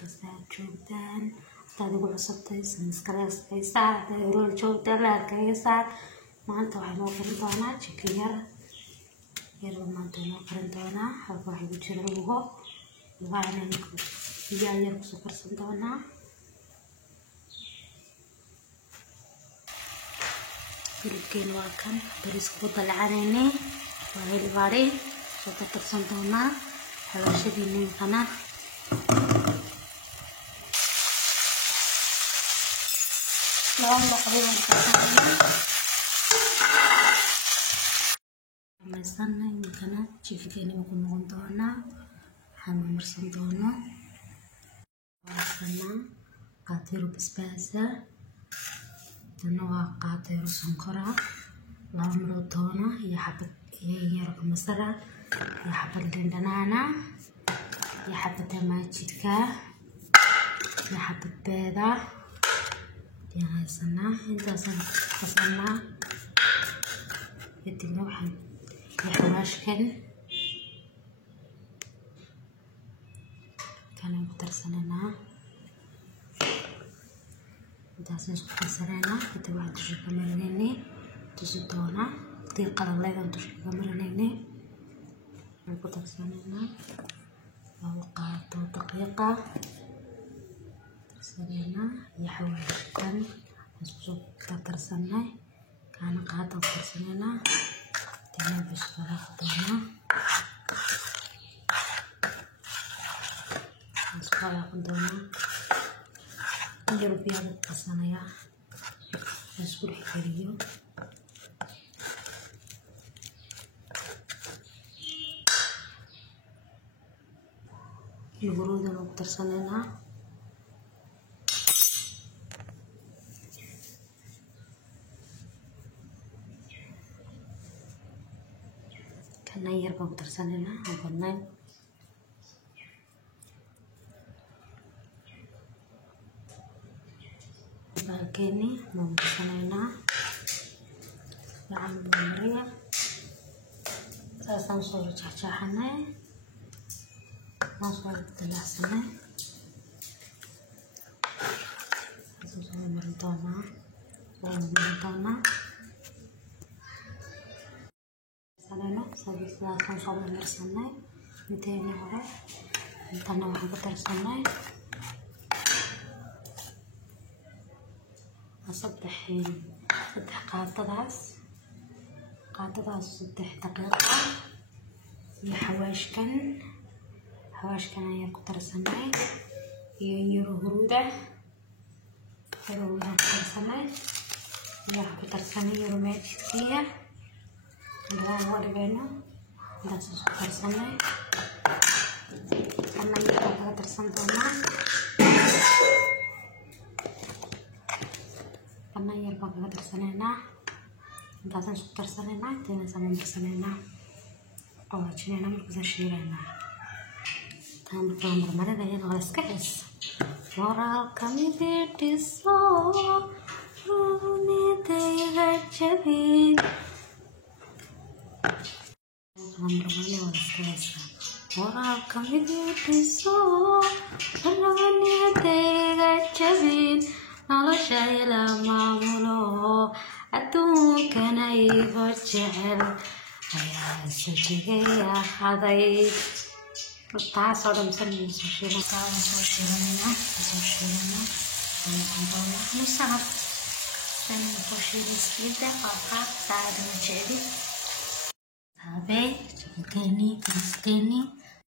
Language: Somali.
kasta aad joogtaan hadaad igu cusubtay subscribe hadaad joogtaan like maanta waxaan noo karin doonaa chicken yar maanta noo karin doonaa halka waxaa ku jira lugo lugahan biyo yar kusoo karsan doonaa hilibkeena waa kan bariiska ku dalacanayne waa hilib ari soo karsan doonaa xawaashadiina lama qabiyo masana kana chicken ku noqon doonaa waxaan marsan doonaa waxana qaatiro basbaasa tana waa qaatiro sonkora laba maro toona iyo xabad yar masara iyo xabad dhanaana iyo xabad tamaajidka iyo xabad beeda يا سنة انت سنة يدينا واحد يحواش كان يقدر سنة انت سنة سنة يتبع تشوف مرنيني تزدونا تلقى الله تشوف مرنيني يقدر سنة وقعت دقيقة سرينا يحوش كان نسوق ترسلنا كان قاعد ترسلنا تنا بشكل خدمة بشكل خدمة نجرب فيها بالترسلنا يا نسوق حكاية الورود اللي بترسلنا نير بقدر سننا وقلنا باكيني ممكن سننا نعم مريا ساسان صور شحشحنا ما صور تلا سنة ساسان مرتانا سنة سبيس لا تنصب مرسنا متين هذا نتنا واحد ترسنا أصبح قاطع صبح دقيقة يحواش كان يركض ترسنا يروه ترسنا يركض ترسنا يرومات فيها هو رجعنا ده سكر سنة أنا يبغى ترسم دونا أنا يبغى ترسمنا ده سكر سنة تنا زمان ترسمنا أو عشان مركز الشيرنا تام مرة ده ينغرس كأس ورا كمي بيتي صار روني تيجي Ramai orang kerasa, orang kami bersama, orang ni tega cebin, nalar saya lama mulu, atuh kena ikut cel, ayah sedih ya hadai, tak sodom seni sosial, musab, seni sosial kita apa tak ada jadi. Sabe, chicken ni,